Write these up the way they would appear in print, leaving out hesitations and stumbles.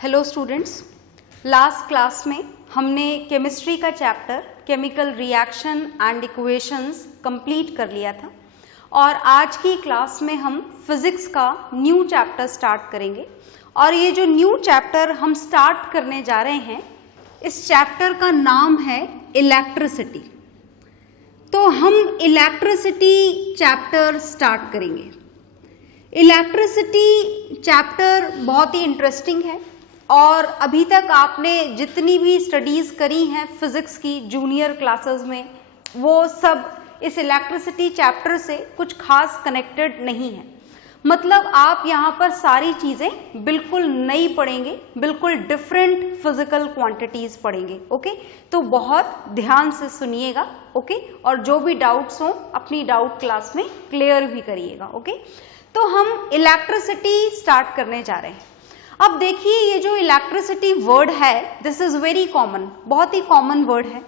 Hello students, last class में हमने chemistry का chapter chemical reaction and equations complete कर लिया था और आज की क्लास में हम फिजिक्स का न्यू चैप्टर स्टार्ट करेंगे। और ये जो न्यू चैप्टर हम स्टार्ट करने जा रहे हैं, इस चैप्टर का नाम है इलेक्ट्रिसिटी। तो हम इलेक्ट्रिसिटी चैप्टर स्टार्ट करेंगे। इलेक्ट्रिसिटी चैप्टर बहुत ही इंटरेस्टिंग है और अभी तक आपने जितनी भी स्टडीज़ करी हैं फिज़िक्स की जूनियर क्लासेस में, वो सब इस इलेक्ट्रिसिटी चैप्टर से कुछ खास कनेक्टेड नहीं है। मतलब आप यहाँ पर सारी चीज़ें बिल्कुल नई पढ़ेंगे, बिल्कुल डिफरेंट फिजिकल क्वांटिटीज़ पढ़ेंगे। ओके, तो बहुत ध्यान से सुनिएगा। ओके, और जो भी डाउट्स हों अपनी डाउट क्लास में क्लियर भी करिएगा। ओके, तो हम इलेक्ट्रिसिटी स्टार्ट करने जा रहे हैं। अब देखिए, ये जो इलेक्ट्रिसिटी वर्ड है, दिस इज वेरी कॉमन, बहुत ही कॉमन वर्ड है।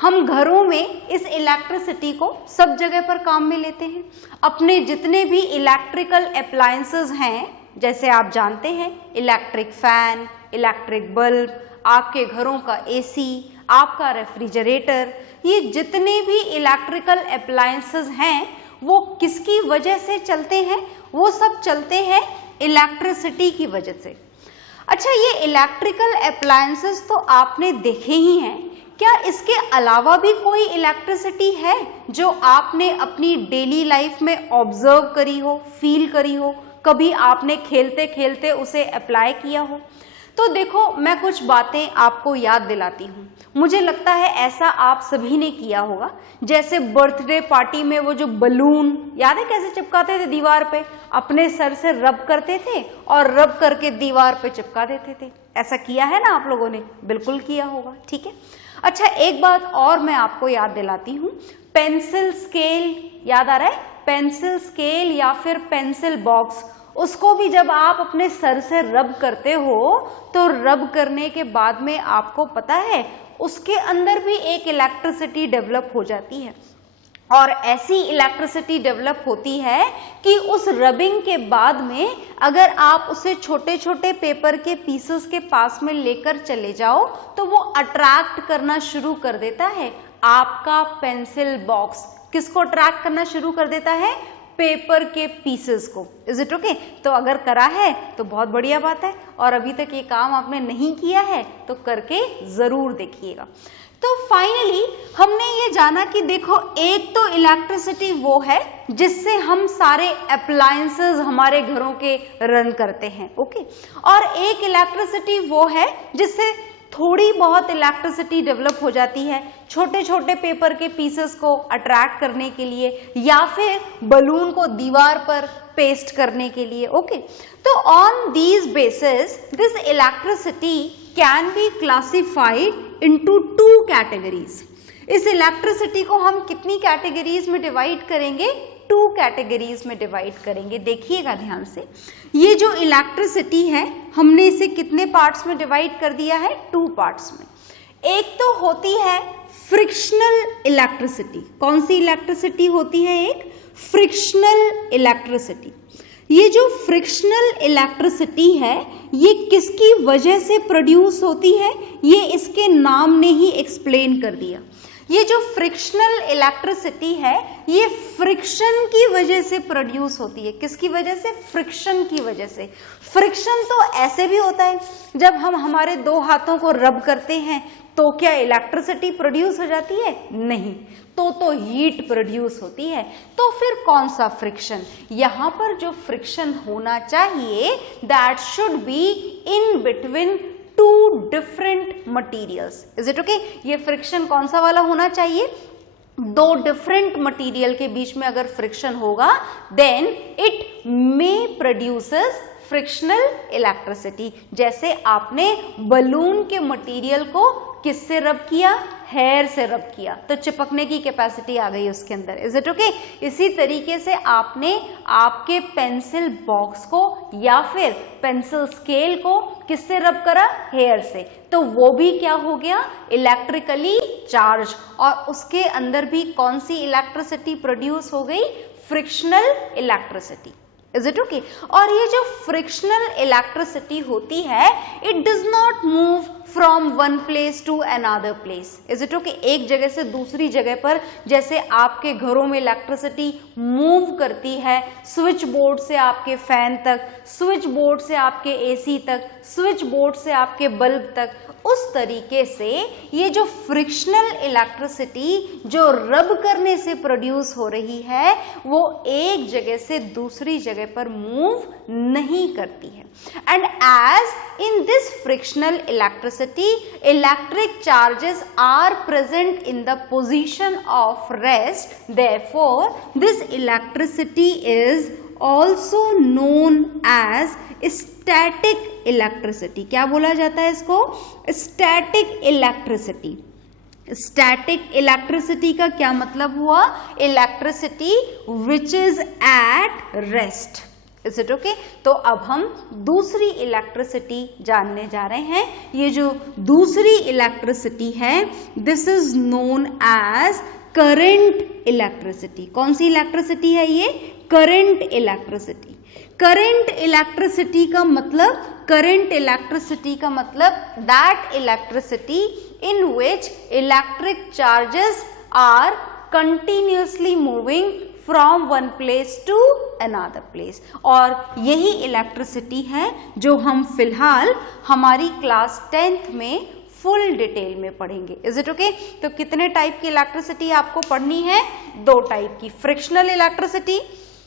हम घरों में इस इलेक्ट्रिसिटी को सब जगह पर काम में लेते हैं। अपने जितने भी इलेक्ट्रिकल अप्लायंसेस हैं, जैसे आप जानते हैं इलेक्ट्रिक फैन, इलेक्ट्रिक बल्ब, आपके घरों का एसी, आपका रेफ्रिजरेटर, ये जितने भी इलेक्ट्रिकल अप्लायंसेस हैं वो किसकी वजह से चलते हैं? वो सब चलते हैं इलेक्ट्रिसिटी की वजह से। अच्छा, ये इलेक्ट्रिकल अप्लायंसेस तो आपने देखे ही हैं, क्या इसके अलावा भी कोई इलेक्ट्रिसिटी है जो आपने अपनी डेली लाइफ में ऑब्जर्व करी हो, फील करी हो, कभी आपने खेलते खेलते उसे अप्लाई किया हो? तो देखो, मैं कुछ बातें आपको याद दिलाती हूँ। मुझे लगता है ऐसा आप सभी ने किया होगा। जैसे बर्थडे पार्टी में वो जो बलून, याद है कैसे चिपकाते थे दीवार पे, अपने सर से रब करते थे और रब करके दीवार पे चिपका देते थे। ऐसा किया है ना आप लोगों ने? बिल्कुल किया होगा। ठीक है। अच्छा, एक बात और मैं आपको याद दिलाती हूँ। पेंसिल स्केल याद आ रहा है? पेंसिल स्केल या फिर पेंसिल बॉक्स, उसको भी जब आप अपने सर से रब करते हो तो रब करने के बाद में आपको पता है उसके अंदर भी एक इलेक्ट्रिसिटी डेवलप हो जाती है। और ऐसी इलेक्ट्रिसिटी डेवलप होती है कि उस रबिंग के बाद में अगर आप उसे छोटे छोटे पेपर के पीसेस के पास में लेकर चले जाओ तो वो अट्रैक्ट करना शुरू कर देता है आपका पेंसिल बॉक्स। किसको अट्रैक्ट करना शुरू कर देता है? पेपर के पीसेस को। Is it okay? तो अगर करा है तो बहुत बढ़िया बात है, और अभी तक ये काम आपने नहीं किया है तो करके जरूर देखिएगा। तो फाइनली हमने ये जाना कि देखो, एक तो इलेक्ट्रिसिटी वो है जिससे हम सारे अप्लायंसेस हमारे घरों के रन करते हैं। ओके, और एक इलेक्ट्रिसिटी वो है जिससे थोड़ी बहुत इलेक्ट्रिसिटी डेवलप हो जाती है छोटे छोटे पेपर के पीसेस को अट्रैक्ट करने के लिए या फिर बलून को दीवार पर पेस्ट करने के लिए। ओके, तो on these basis this electricity can be classified into two categories. इस इलेक्ट्रिसिटी को हम कितनी कैटेगरीज में डिवाइड करेंगे? टू कैटेगरीज में डिवाइड करेंगे। देखिएगा ध्यान से, ये जो इलेक्ट्रिसिटी है हमने इसे कितने पार्ट्स में डिवाइड कर दिया है? टू पार्ट्स में। एक तो होती है फ्रिक्शनल इलेक्ट्रिसिटी। कौन सी इलेक्ट्रिसिटी होती है? एक फ्रिक्शनल इलेक्ट्रिसिटी। ये जो फ्रिक्शनल इलेक्ट्रिसिटी है ये किसकी वजह से प्रोड्यूस होती है? ये इसके नाम ने ही एक्सप्लेन कर दिया। ये जो फ्रिक्शनल इलेक्ट्रिसिटी है ये फ्रिक्शन की वजह से प्रोड्यूस होती है। किसकी वजह से? फ्रिक्शन की वजह से। फ्रिक्शन तो ऐसे भी होता है, जब हम हमारे दो हाथों को रब करते हैं तो क्या इलेक्ट्रिसिटी प्रोड्यूस हो जाती है? नहीं, तो हीट प्रोड्यूस होती है। तो फिर कौन सा फ्रिक्शन? यहाँ पर जो फ्रिक्शन होना चाहिए that should be in between two different materials. Is it okay? ये फ्रिक्शन कौन सा वाला होना चाहिए? दो डिफरेंट मटीरियल के बीच में अगर फ्रिक्शन होगा then it may produces frictional electricity. जैसे आपने बलून के मटेरियल को किससे रब किया? हेयर से रब किया, तो चिपकने की कैपेसिटी आ गई उसके अंदर। Is it okay? इसी तरीके से आपने आपके पेंसिल बॉक्स को या फिर पेंसिल स्केल को किससे रब करा? हेयर से, तो वो भी क्या हो गया? इलेक्ट्रिकली चार्ज, और उसके अंदर भी कौन सी इलेक्ट्रिसिटी प्रोड्यूस हो गई? Frictional electricity. Is it okay? और ये जो फ्रिक्शनल इलेक्ट्रिसिटी होती है, it does not move from one place to another place, is it okay? एक जगह से दूसरी जगह पर, जैसे आपके घरों में इलेक्ट्रिसिटी मूव करती है स्विच बोर्ड से आपके फैन तक, स्विच बोर्ड से आपके एसी तक, स्विच बोर्ड से आपके बल्ब तक, उस तरीके से ये जो फ्रिक्शनल इलेक्ट्रिसिटी जो रब करने से प्रोड्यूस हो रही है, वो एक जगह से दूसरी जगह पर मूव नहीं करती है। And as in this frictional electricity, electric charges are present in the position of rest, therefore this electricity is also known as static electricity. क्या बोला जाता है इसको? Static electricity. स्टैटिक इलेक्ट्रिसिटी का क्या मतलब हुआ? Electricity which is at rest, is it okay? तो अब हम दूसरी इलेक्ट्रिसिटी जानने जा रहे हैं। ये जो दूसरी इलेक्ट्रिसिटी है, this is known as current electricity. कौन सी इलेक्ट्रिसिटी है ये? Current electricity. करंट इलेक्ट्रिसिटी का मतलब, करंट इलेक्ट्रिसिटी का मतलब that electricity in which electric charges are continuously moving from one place to another place. और यही इलेक्ट्रिसिटी है जो हम फिलहाल हमारी क्लास 10th में फुल डिटेल में पढ़ेंगे, इज इट ओके? तो कितने टाइप की इलेक्ट्रिसिटी आपको पढ़नी है? 2 टाइप की। Frictional electricity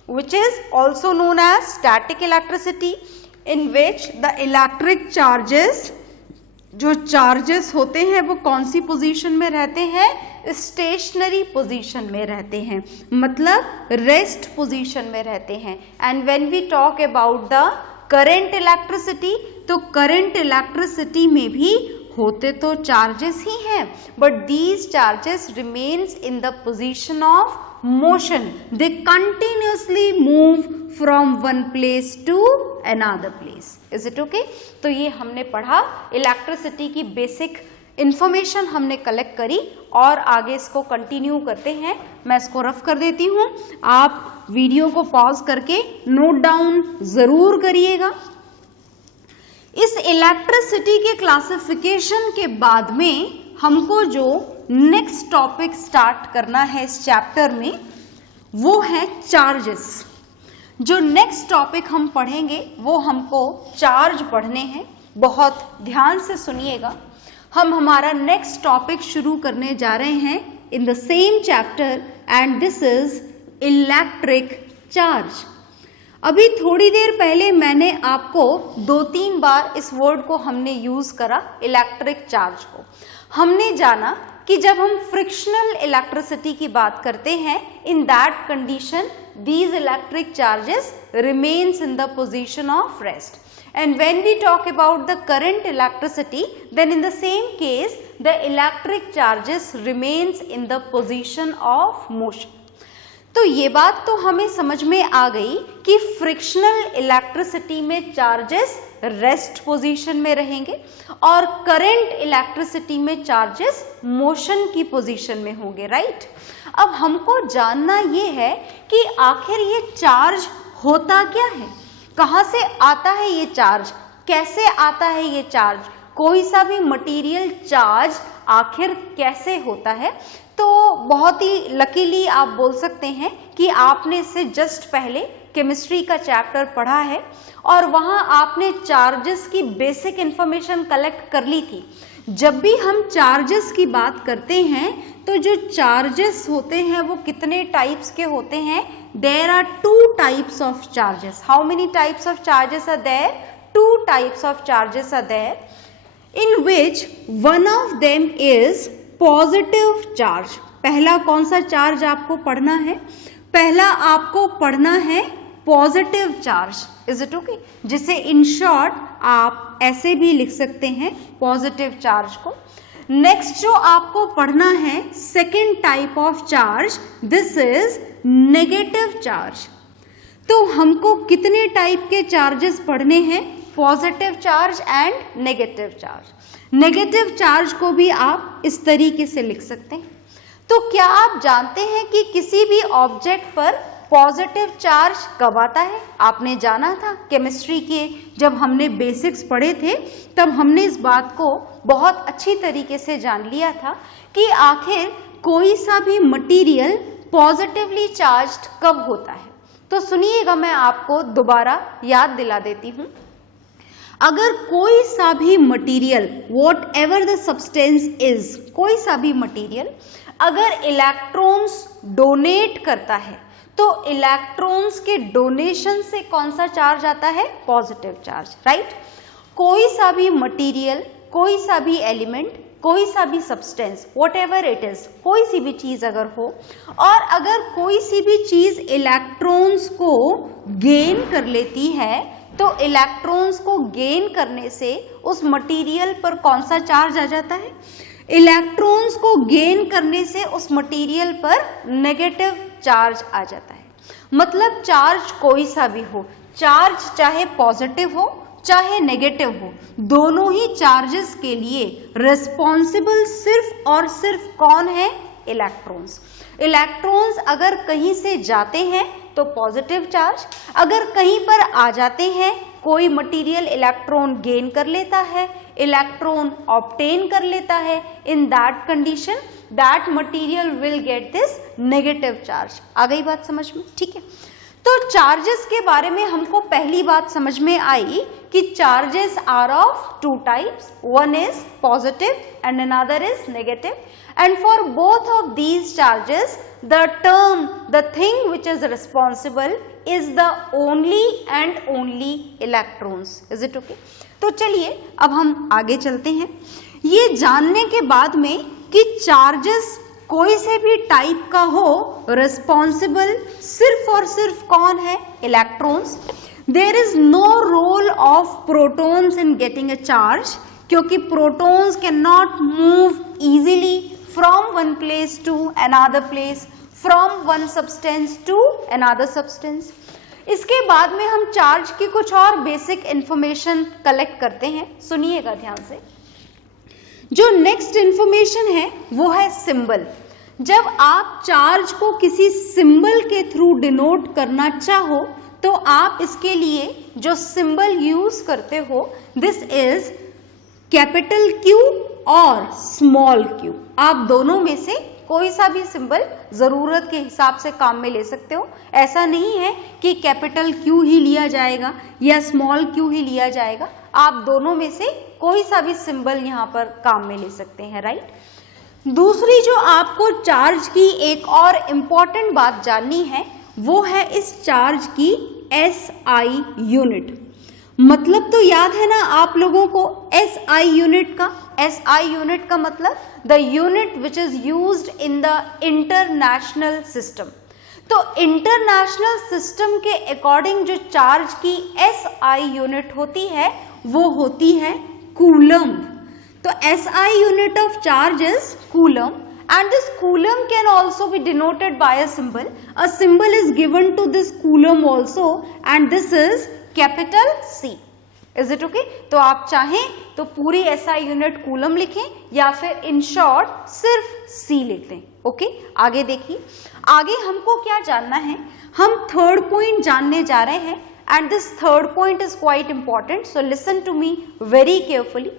which is also known as static electricity, in which the electric charges, जो चार्जेस होते हैं वो कौन सी पोजीशन में रहते हैं? स्टेशनरी पोजीशन में रहते हैं, मतलब रेस्ट पोजीशन में रहते हैं। And when we talk about the current electricity, तो करंट इलेक्ट्रिसिटी में भी होते तो चार्जेस ही हैं, but these charges remains in the position of motion, they continuously move from one place to another place, is it okay? तो ये हमने पढ़ा, इलेक्ट्रिसिटी की बेसिक इंफॉर्मेशन हमने कलेक्ट करी और आगे इसको कंटिन्यू करते हैं। मैं इसको रफ कर देती हूँ, आप वीडियो को पॉज करके नोट डाउन जरूर करिएगा। इस इलेक्ट्रिसिटी के क्लासिफिकेशन के बाद में हमको जो नेक्स्ट टॉपिक स्टार्ट करना है इस चैप्टर में, वो है चार्जेस। जो नेक्स्ट टॉपिक हम पढ़ेंगे वो हमको चार्ज पढ़ने हैं। बहुत ध्यान से सुनिएगा, हम हमारा नेक्स्ट टॉपिक शुरू करने जा रहे हैं in the same chapter, and this is electric charge. अभी थोड़ी देर पहले मैंने आपको 2-3 बार इस वर्ड को हमने यूज करा, इलेक्ट्रिक चार्ज को। हमने जाना कि जब हम फ्रिक्शनल इलेक्ट्रिसिटी की बात करते हैं, इन that condition these electric charges remains in the position of rest, and when we talk about the current electricity, then in the same case the electric charges remains in the position of motion. तो ये बात तो हमें समझ में आ गई कि frictional electricity में चार्जेस रेस्ट पोजीशन में रहेंगे और करंट इलेक्ट्रिसिटी में चार्जेस मोशन की पोजीशन में होंगे, राइट? अब हमको जानना ये है कि आखिर ये चार्ज होता क्या है, कहाँ से आता है ये चार्ज, कैसे आता है ये चार्ज, कोई सा भी मटेरियल चार्ज आखिर कैसे होता है। तो बहुत ही लकीली आप बोल सकते हैं कि आपने इससे जस्ट पहले केमिस्ट्री का चैप्टर पढ़ा है और वहाँ आपने चार्जेस की बेसिक इंफॉर्मेशन कलेक्ट कर ली थी। जब भी हम चार्जेस की बात करते हैं तो जो चार्जेस होते हैं वो कितने टाइप्स के होते हैं? There are 2 types of charges. How many types of charges are there? 2 types of charges are there, in which one of them is positive charge। पहला कौन सा चार्ज आपको पढ़ना है? पहला आपको पढ़ना है positive charge, is it okay? जिसे इन शॉर्ट आप ऐसे भी लिख सकते हैं पॉजिटिव चार्ज को। नेक्स्ट जो आपको पढ़ना है second type of charge, this is negative charge. तो हमको कितने टाइप के चार्जेस पढ़ने हैं? Positive charge and negative charge. Negative charge को भी आप इस तरीके से लिख सकते हैं। तो क्या आप जानते हैं कि किसी भी ऑब्जेक्ट पर पॉजिटिव चार्ज कब आता है? आपने जाना था केमिस्ट्री के जब हमने बेसिक्स पढ़े थे, तब हमने इस बात को बहुत अच्छी तरीके से जान लिया था कि आखिर कोई सा भी मटेरियल पॉजिटिवली चार्ज्ड कब होता है। तो सुनिएगा, मैं आपको दोबारा याद दिला देती हूँ। अगर कोई सा भी material, what ever the substance is, कोई सा भी मटेरियल अगर इलेक्ट्रॉन्स डोनेट करता है तो इलेक्ट्रॉन्स के डोनेशन से कौन सा चार्ज आता है? Positive charge, right. कोई सा भी मटेरियल, कोई सा भी एलिमेंट, कोई सा भी substance, what ever it is, कोई सी भी चीज अगर हो और अगर कोई सी भी चीज इलेक्ट्रॉन्स को गेन कर लेती है तो इलेक्ट्रॉन्स को गेन करने से उस मटेरियल पर कौन सा चार्ज आ जाता है? इलेक्ट्रॉन्स को गेन करने से उस मटेरियल पर नेगेटिव चार्ज आ जाता है। मतलब चार्ज कोई सा भी हो, चार्ज चाहे पॉजिटिव हो चाहे नेगेटिव हो, दोनों ही चार्जेस के लिए रिस्पॉन्सिबल सिर्फ और सिर्फ कौन है? इलेक्ट्रॉन्स। इलेक्ट्रॉन्स अगर कहीं से जाते हैं तो पॉजिटिव चार्ज, अगर कहीं पर आ जाते हैं, कोई मटेरियल इलेक्ट्रॉन गेन कर लेता है, इलेक्ट्रॉन ऑब्टेन कर लेता है, in that condition that material will get this negative charge. आ गई बात समझ में? ठीक है। तो चार्जेस के बारे में हमको पहली बात समझ में आई कि charges are of two types, one is positive and another is negative, and for both of these charges the term, the thing which is responsible is the only and only electrons. Is it okay? तो चलिए अब हम आगे चलते हैं ये जानने के बाद में कि चार्जेस कोई से भी टाइप का हो, रिस्पॉन्सिबल सिर्फ और सिर्फ कौन है? Electrons. There is no role of protons in getting a charge, क्योंकि प्रोटॉन्स कैन नॉट मूव इजीली from one place to another place, from one substance to another substance. इसके बाद में हम चार्ज की कुछ और बेसिक इंफॉर्मेशन कलेक्ट करते हैं, सुनिएगा ध्यान से। जो नेक्स्ट इंफॉर्मेशन है वो है सिंबल। जब आप चार्ज को किसी सिंबल के थ्रू डिनोट करना चाहो तो आप इसके लिए जो सिंबल यूज करते हो, दिस इज कैपिटल क्यू और स्मॉल क्यू। आप दोनों में से कोई सा भी सिंबल जरूरत के हिसाब से काम में ले सकते हो। ऐसा नहीं है कि कैपिटल क्यू ही लिया जाएगा या स्मॉल क्यू ही लिया जाएगा, आप दोनों में से कोई सा भी सिंबल यहाँ पर काम में ले सकते हैं, राइट। दूसरी जो आपको चार्ज की एक और इम्पॉर्टेंट बात जाननी है वो है इस चार्ज की SI यूनिट। मतलब तो याद है ना आप लोगों को SI यूनिट का? SI यूनिट का मतलब the unit which is used in the international system. तो इंटरनेशनल सिस्टम के अकॉर्डिंग जो चार्ज की SI यूनिट होती है वो होती है कूलम। तो SI unit of charge is coulomb and this coulomb can also be denoted by a symbol. A symbol is given to this coulomb also and this is capital C. Is it okay? तो आप चाहें तो पूरी SI unit coulomb लिखें या फिर in short सिर्फ C लिख दें। ओके, आगे देखिए। आगे हमको क्या जानना है? हम थर्ड पॉइंट जानने जा रहे हैं and this third point is quite important, so listen to me very carefully.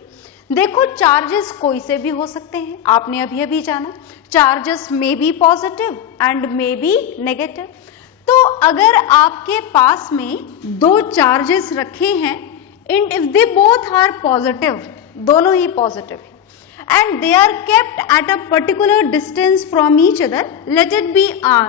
देखो, चार्जेस कोई से भी हो सकते हैं, आपने अभी अभी जाना। Charges may be positive and may be negative. तो अगर आपके पास में दो चार्जेस रखे हैं and if they both are positive, दोनों ही पॉजिटिव है and they are kept at a particular distance from each other, let it be R।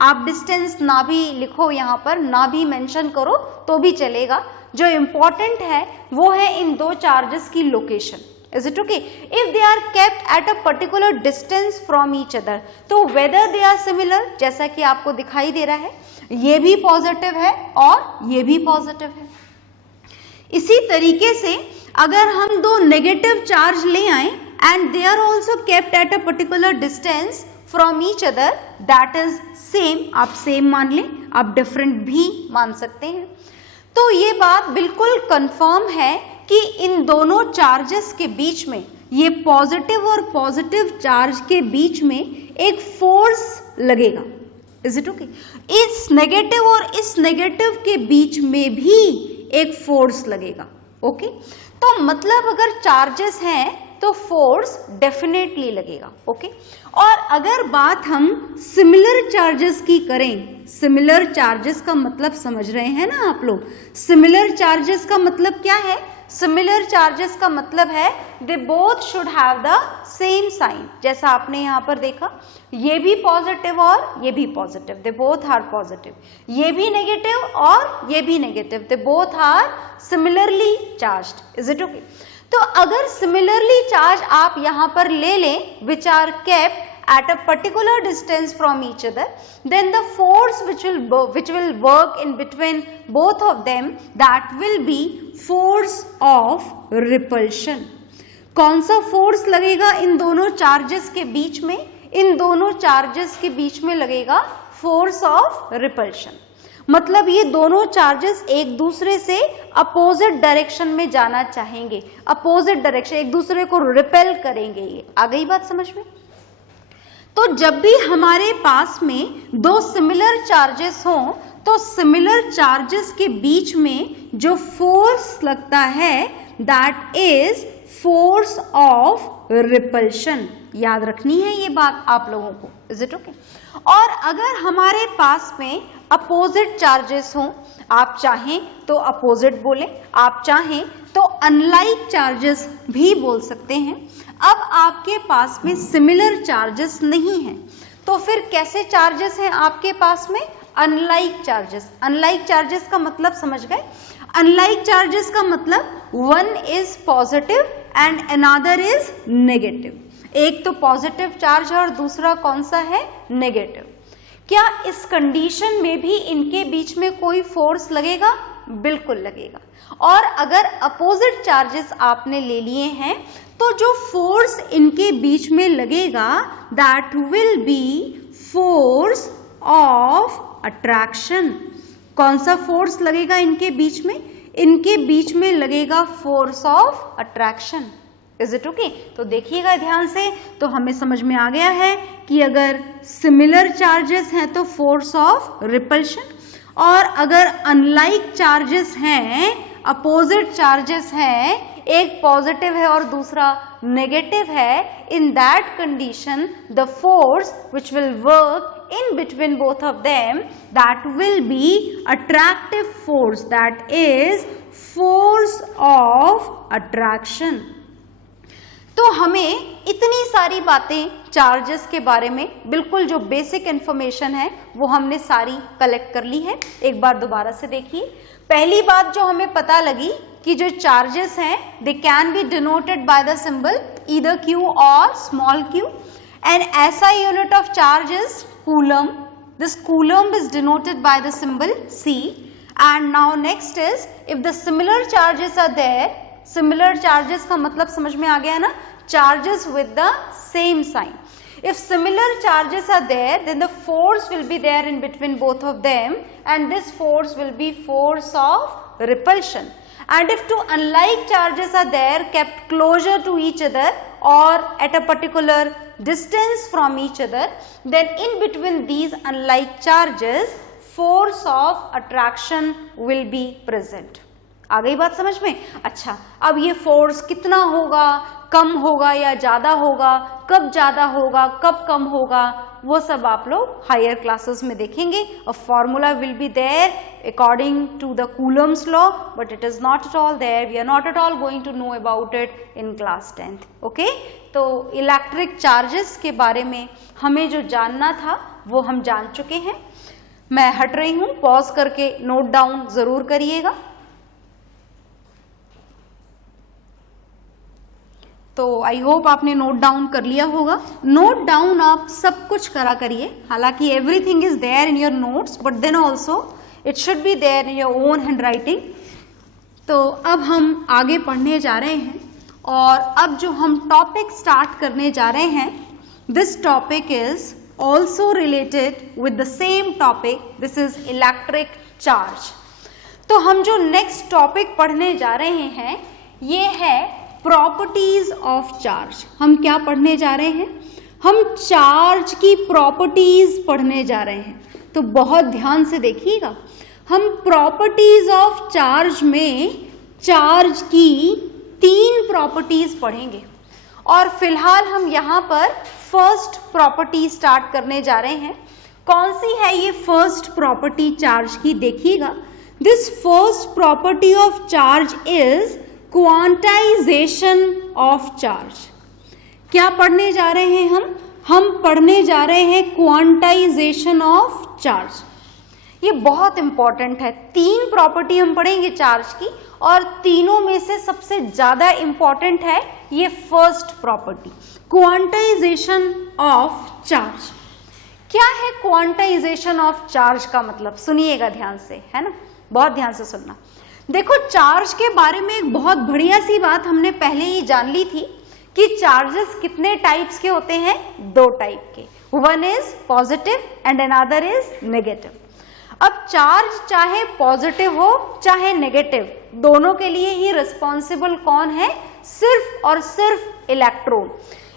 आप डिस्टेंस ना भी लिखो, यहाँ पर ना भी मेंशन करो तो भी चलेगा। जो इंपॉर्टेंट है वो है इन दो चार्जेस की location. Is it okay? If they are kept at a particular distance from each other, तो whether they are similar, जैसा कि आपको दिखाई दे रहा है, ये भी पॉजिटिव है और ये भी पॉजिटिव है। इसी तरीके से अगर हम दो नेगेटिव चार्ज ले आए and they are also kept at a particular distance from each other, that is same, आप सेम मान लें, आप डिफरेंट भी मान सकते हैं। तो ये बात बिल्कुल कंफर्म है कि इन दोनों चार्जेस के बीच में, ये पॉजिटिव और पॉजिटिव चार्ज के बीच में एक फोर्स लगेगा। Is it okay? इस नेगेटिव और इस नेगेटिव के बीच में भी एक फोर्स लगेगा। ओके, तो मतलब अगर चार्जेस हैं तो फोर्स डेफिनेटली लगेगा। ओके, और अगर बात हम सिमिलर चार्जेस की करें, सिमिलर चार्जेस का मतलब समझ रहे हैं ना आप लोग? सिमिलर चार्जेस का मतलब क्या है? सिमिलर चार्जेस का मतलब है they both should have the same sign. जैसा आपने यहाँ पर देखा, ये भी पॉजिटिव और ये भी positive, they both are positive. ये भी नेगेटिव और ये भी negative, they both are similarly charged. Is it okay? तो अगर सिमिलरली चार्ज आप यहाँ पर ले लें which are kept at a particular distance from each other, then the force which will work in between both of them, that will be force of repulsion. कौन सा force लगेगा इन दोनों चार्जेस के बीच में? इन दोनों चार्जेस के बीच में लगेगा फोर्स ऑफ रिपल्शन। मतलब ये दोनों चार्जेस एक दूसरे से अपोजिट डायरेक्शन में जाना चाहेंगे, अपोजिट डायरेक्शन, एक दूसरे को रिपेल करेंगे। ये आ गई बात समझ में? तो जब भी हमारे पास में दो सिमिलर चार्जेस हों तो सिमिलर चार्जेस के बीच में जो फोर्स लगता है that is force of repulsion. याद रखनी है ये बात आप लोगों को। Is it okay? और अगर हमारे पास में अपोजिट चार्जेस हों, आप चाहें तो अपोजिट बोलें, आप चाहें तो अनलाइक चार्जेस भी बोल सकते हैं। अब आपके पास में सिमिलर चार्जेस नहीं हैं, तो फिर कैसे चार्जेस हैं आपके पास में? Unlike charges. अनलाइक चार्जेस का मतलब समझ गए? अनलाइक चार्जेस का मतलब one is positive and another is negative. एक तो पॉजिटिव चार्ज है और दूसरा कौन सा है? नेगेटिव। क्या इस कंडीशन में भी इनके बीच में कोई फोर्स लगेगा? बिल्कुल लगेगा। और अगर अपोजिट चार्जेस आपने ले लिए हैं तो जो फोर्स इनके बीच में लगेगा that will be force of attraction. कौन सा फोर्स लगेगा इनके बीच में? इनके बीच में लगेगा force of attraction. Is it okay? तो देखिएगा ध्यान से, तो हमें समझ में आ गया है कि अगर सिमिलर चार्जेस हैं तो फोर्स ऑफ रिपल्शन, और अगर अनलाइक चार्जेस हैं, अपोजिट चार्जेस हैं, एक पॉजिटिव है और दूसरा नेगेटिव है, in that condition the force which will work in between both of them, that will be attractive force, that is force of attraction. तो हमें इतनी सारी बातें चार्जेस के बारे में, बिल्कुल जो बेसिक इंफॉर्मेशन है वो हमने सारी कलेक्ट कर ली है। एक बार दोबारा से देखिए। पहली बात जो हमें पता लगी कि जो चार्जेस हैं they can be denoted by the symbol either Q और small q, and SI unit of charge is coulomb. This coulomb is denoted by the symbol C. And now next is if the similar charges are there, similar charges का मतलब समझ में आ गया ना? Charges with the same sign. If similar charges are there, then the force will be there in between both of them, and this force will be force of repulsion. And if two unlike charges are there kept closer to each other or at a particular distance from each other, then in between these unlike charges force of attraction will be present. आ गई बात समझ में? अच्छा, अब ये force कितना होगा, कम होगा या ज्यादा होगा, कब ज्यादा होगा, कब कम होगा, वो सब आप लोग हायर क्लासेस में देखेंगे। A formula will be there according to the Coulomb's law, but it is not at all there, we are not at all going to know about it in class 10th। Okay, तो electric charges के बारे में हमें जो जानना था वो हम जान चुके हैं। मैं हट रही हूँ, पॉज करके नोट डाउन जरूर करिएगा। तो आई होप आपने नोट डाउन कर लिया होगा। नोट डाउन आप सब कुछ करा करिए, हालांकि everything is there in your notes, but then also it should be there in your own hand writing. तो अब हम आगे पढ़ने जा रहे हैं, और अब जो हम टॉपिक स्टार्ट करने जा रहे हैं, this topic is also related with the same topic, this is electric charge. तो हम जो नेक्स्ट टॉपिक पढ़ने जा रहे हैं ये है प्रॉपर्टीज ऑफ चार्ज। हम क्या पढ़ने जा रहे हैं? हम चार्ज की प्रॉपर्टीज पढ़ने जा रहे हैं। तो बहुत ध्यान से देखिएगा। हम प्रॉपर्टीज ऑफ चार्ज में चार्ज की 3 प्रॉपर्टीज पढ़ेंगे और फिलहाल हम यहाँ पर फर्स्ट प्रॉपर्टी स्टार्ट करने जा रहे हैं। कौन सी है ये फर्स्ट प्रॉपर्टी चार्ज की? देखिएगा, this first property of charge is quantization of charge. क्या पढ़ने जा रहे हैं हम पढ़ने जा रहे हैं क्वांटाइजेशन ऑफ चार्ज। ये बहुत इंपॉर्टेंट है। 3 प्रॉपर्टी हम पढ़ेंगे चार्ज की और तीनों में से सबसे ज्यादा इंपॉर्टेंट है ये first property, quantization of charge. क्या है क्वांटाइजेशन ऑफ चार्ज का मतलब? सुनिएगा ध्यान से, है ना, बहुत ध्यान से सुनना। देखो, चार्ज के बारे में एक बहुत बढ़िया सी बात हमने पहले ही जान ली थी कि चार्जेस कितने टाइप्स के होते हैं? 2 टाइप के, one is positive and another is negative. अब चार्ज चाहे पॉजिटिव हो चाहे नेगेटिव, दोनों के लिए ही रिस्पॉन्सिबल कौन है? सिर्फ और सिर्फ इलेक्ट्रॉन।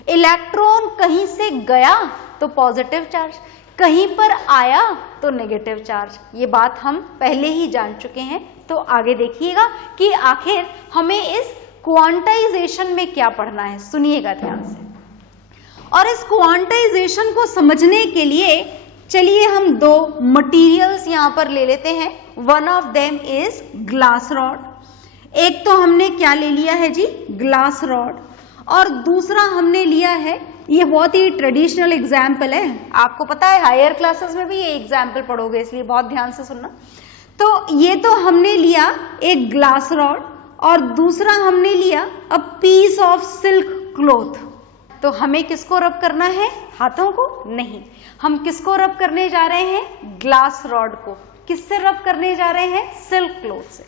इलेक्ट्रॉन कहीं से गया तो पॉजिटिव चार्ज, कहीं पर आया तो नेगेटिव चार्ज। ये बात हम पहले ही जान चुके हैं। तो आगे देखिएगा कि आखिर हमें इस क्वांटाइजेशन में क्या पढ़ना है। सुनिएगा ध्यान से। और इस क्वांटाइजेशन को समझने के लिए चलिए हम 2 मटेरियल्स यहां पर ले लेते हैं। One of them is glass rod. एक तो हमने क्या ले लिया है जी? Glass rod. और दूसरा हमने लिया है, ये बहुत ही ट्रेडिशनल एग्जाम्पल है, आपको पता है हायर क्लासेस में भी ये एग्जाम्पल पढ़ोगे, इसलिए बहुत ध्यान से सुनना। तो ये तो हमने लिया एक ग्लास रॉड और दूसरा हमने लिया a piece of silk cloth. तो हमें किसको रब करना है? हाथों को नहीं, हम किसको रब करने जा रहे हैं? ग्लास रॉड को। किससे रब करने जा रहे हैं? सिल्क क्लॉथ से।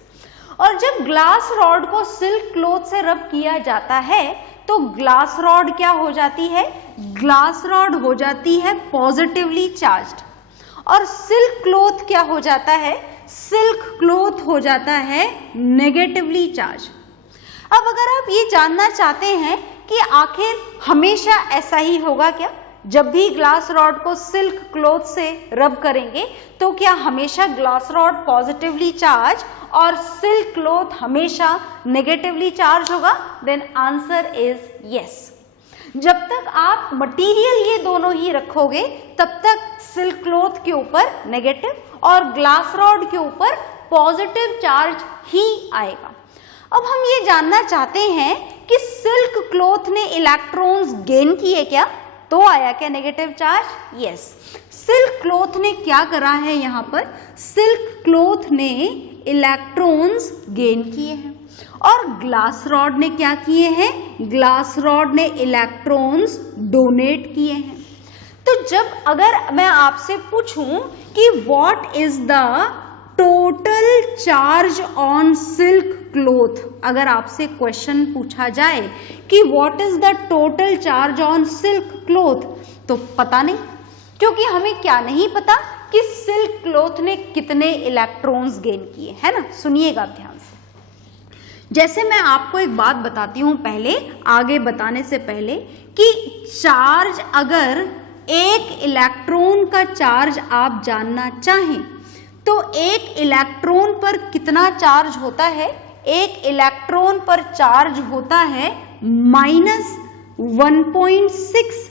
और जब ग्लास रॉड को सिल्क क्लॉथ से रब किया जाता है तो ग्लास रॉड क्या हो जाती है? ग्लास रॉड हो जाती है पॉजिटिवली चार्ज्ड। और सिल्क क्लॉथ क्या हो जाता है? सिल्क क्लॉथ हो जाता है नेगेटिवली चार्ज। अब अगर आप ये जानना चाहते हैं कि आखिर हमेशा ऐसा ही होगा क्या? जब भी ग्लास रॉड को सिल्क क्लॉथ से रब करेंगे तो क्या हमेशा ग्लास रॉड पॉजिटिवली चार्ज और सिल्क क्लॉथ हमेशा नेगेटिवली चार्ज होगा? Then answer is yes. जब तक आप मटेरियल ये दोनों ही रखोगे तब तक सिल्क क्लॉथ के ऊपर नेगेटिव और ग्लास रॉड के ऊपर पॉजिटिव चार्ज ही आएगा। अब हम ये जानना चाहते हैं कि सिल्क क्लॉथ ने इलेक्ट्रॉन्स गेन किए क्या? तो आया क्या negative charge? Yes. Silk cloth ने क्या करा है? यहाँ पर सिल्क क्लॉथ ने इलेक्ट्रॉन्स गेन किए हैं। और ग्लास रॉड ने क्या किए हैं? ग्लास रॉड ने इलेक्ट्रॉन्स डोनेट किए हैं। तो जब अगर मैं आपसे पूछूं कि what is the total charge on silk cloth, अगर आपसे क्वेश्चन पूछा जाए कि what is the total charge on silk cloth, तो पता नहीं, क्योंकि हमें क्या नहीं पता कि सिल्क क्लॉथ ने कितने इलेक्ट्रॉन्स गेन किए, है ना। सुनिएगा ध्यान से। जैसे मैं आपको एक बात बताती हूं पहले, आगे बताने से पहले, कि चार्ज, अगर एक इलेक्ट्रॉन का चार्ज आप जानना चाहें तो एक इलेक्ट्रॉन पर कितना चार्ज होता है? एक इलेक्ट्रॉन पर चार्ज होता है -1.6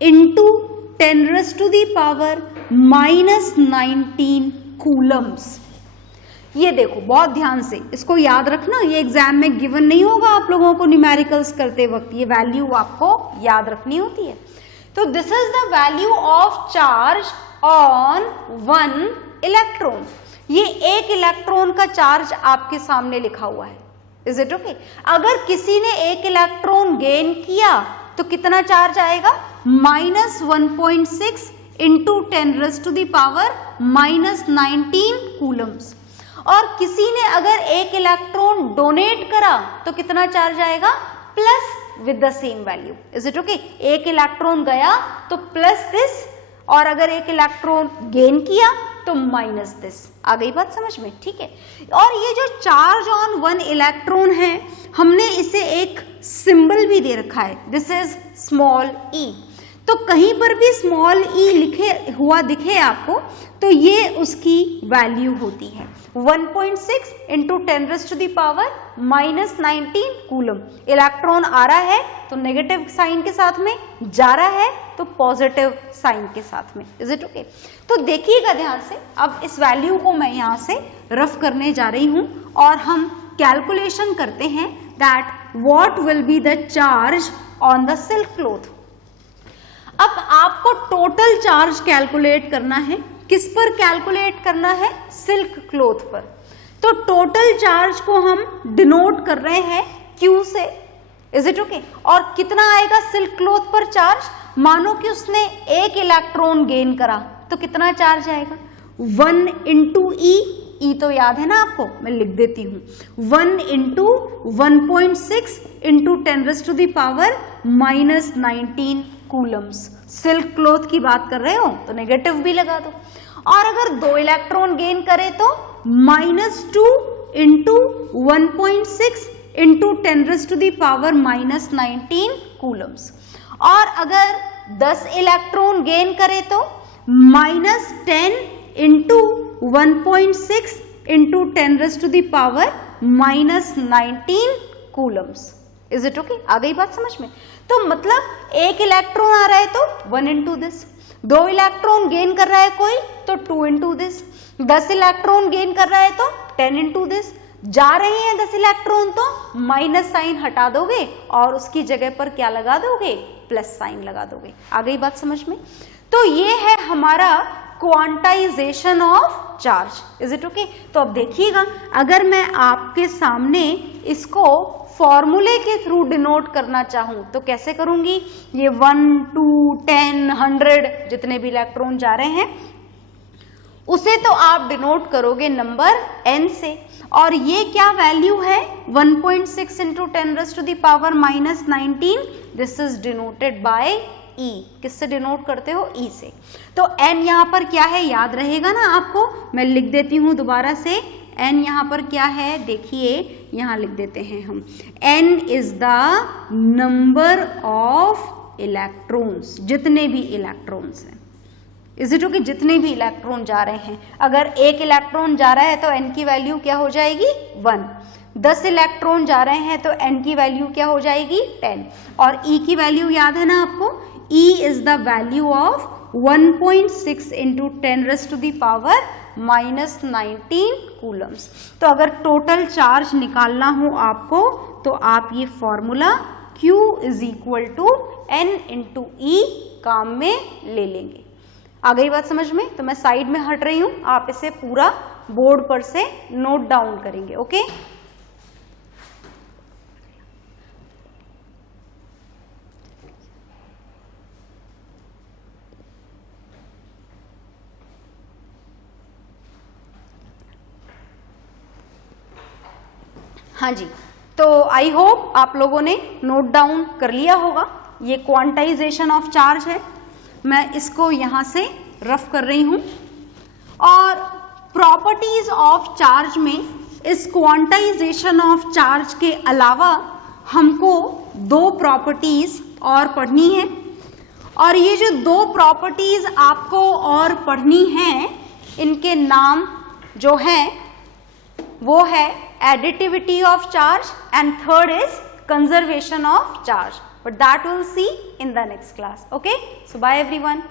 इंटू 10⁻⁻19 कूलम्स। ये देखो बहुत ध्यान से, इसको याद रखना, ये एग्जाम में गिवन नहीं होगा आप लोगों को न्यूमेरिकल्स करते वक्त, ये वैल्यू आपको याद रखनी होती है। तो this is the value of charge on 1 electron. ये एक इलेक्ट्रॉन का चार्ज आपके सामने लिखा हुआ है। Is it okay? अगर किसी ने एक इलेक्ट्रॉन गेन किया तो कितना चार्ज आएगा? -1.6 इंटू 10⁻⁻19 कूलम्स। और किसी ने अगर एक इलेक्ट्रॉन डोनेट करा तो कितना चार्ज आएगा? Plus with the same value. Is it okay? एक इलेक्ट्रॉन गया तो प्लस दिस, और अगर एक इलेक्ट्रॉन गेन किया तो माइनस दिस। आ गई बात समझ में? ठीक है। और ये जो चार्ज ऑन 1 इलेक्ट्रॉन है, हमने इसे एक सिंबल भी दे रखा है, दिस इज स्मॉल e। तो कहीं पर भी स्मॉल ई लिखे हुआ दिखे आपको तो ये उसकी वैल्यू होती है 1.6 इंटू 10⁻⁻19 कूलम। इलेक्ट्रॉन आ रहा है तो नेगेटिव साइन के साथ में, जा रहा है तो पॉजिटिव साइन के साथ में। Is it okay? तो देखिएगा ध्यान से, अब इस वैल्यू को मैं यहाँ से रफ करने जा रही हूँ और हम कैलकुलेशन करते हैं that what will be the charge on the silk cloth. अब आपको टोटल चार्ज कैलकुलेट करना है। किस पर कैलकुलेट करना है? सिल्क क्लॉथ पर। तो टोटल चार्ज को हम डिनोट कर रहे हैं Q से। Is it okay? और कितना आएगा सिल्क क्लॉथ पर चार्ज? मानो कि उसने एक इलेक्ट्रॉन गेन करा तो कितना चार्ज आएगा? 1 इंटू ई, ई तो याद है ना आपको, मैं लिख देती हूँ 1 into 1.6 into 10⁻⁻19 Coulomb's. Silk cloth की बात कर रहे हो तो नेगेटिव भी लगा दो। और अगर 2 इलेक्ट्रॉन गेन करे तो -2 इंटू 1.6 इंटू 10⁻⁻19 कूलम्स। और अगर 10 इलेक्ट्रॉन गेन करे तो -10 into 1.6 into 10⁻⁻19 coulombs. Is it okay? आ गई बात समझ में? तो मतलब एक इलेक्ट्रॉन आ रहा है तो 1 इंटू दिस, 2 इलेक्ट्रॉन गेन कर रहा है कोई तो 2 इंटू दिस, 10 इलेक्ट्रॉन गेन कर रहा है तो 10 इंटू दिस। जा रहे हैं 10 इलेक्ट्रॉन तो माइनस साइन हटा दोगे और उसकी जगह पर क्या लगा दोगे? प्लस साइन लगा दोगे। आ गई बात समझ में? तो ये है हमारा quantization of charge. Is it okay? तो अब देखिएगा, अगर मैं आपके सामने इसको फॉर्मूले के थ्रू डिनोट करना चाहूं तो कैसे करूंगी? ये 1, 2, 10, 100 जितने भी इलेक्ट्रॉन जा रहे हैं उसे तो आप डिनोट करोगे नंबर n से। और ये क्या वैल्यू है? 1.6 into 10⁻⁻19। This is denoted by e। किससे डिनोट करते हो? e से। तो n यहाँ पर क्या है याद रहेगा ना आपको, मैं लिख देती हूँ दोबारा से। n यहाँ पर क्या है देखिए, यहाँ लिख देते हैं हम, n is the number of electrons, जितने भी इलेक्ट्रॉन्स हैं। Is it okay? जितने भी इलेक्ट्रॉन जा रहे हैं, अगर एक इलेक्ट्रॉन जा रहा है तो n की वैल्यू क्या हो जाएगी? 1। 10 इलेक्ट्रॉन जा रहे हैं तो n की वैल्यू क्या हो जाएगी? 10। और e की वैल्यू याद है ना आपको? e is the value of 1.6 into 10⁻⁻19 Coulomb's. तो अगर टोटल चार्ज निकालना हो आपको तो आप ये formula Q is equal to N into E काम में ले लेंगे। आ गई बात समझ में? तो मैं साइड में हट रही हूं, आप इसे पूरा बोर्ड पर से नोट डाउन करेंगे। ओके? हाँ जी, तो आई होप आप लोगों ने नोट डाउन कर लिया होगा। ये क्वांटाइजेशन ऑफ चार्ज है, मैं इसको यहाँ से रफ कर रही हूँ। और प्रॉपर्टीज ऑफ चार्ज में इस क्वांटाइजेशन ऑफ चार्ज के अलावा हमको 2 प्रॉपर्टीज और पढ़नी है। और ये जो 2 प्रॉपर्टीज आपको और पढ़नी हैं, इनके नाम जो है वो है additivity of charge and third is conservation of charge, but that we'll see in the next class. Okay, so bye everyone.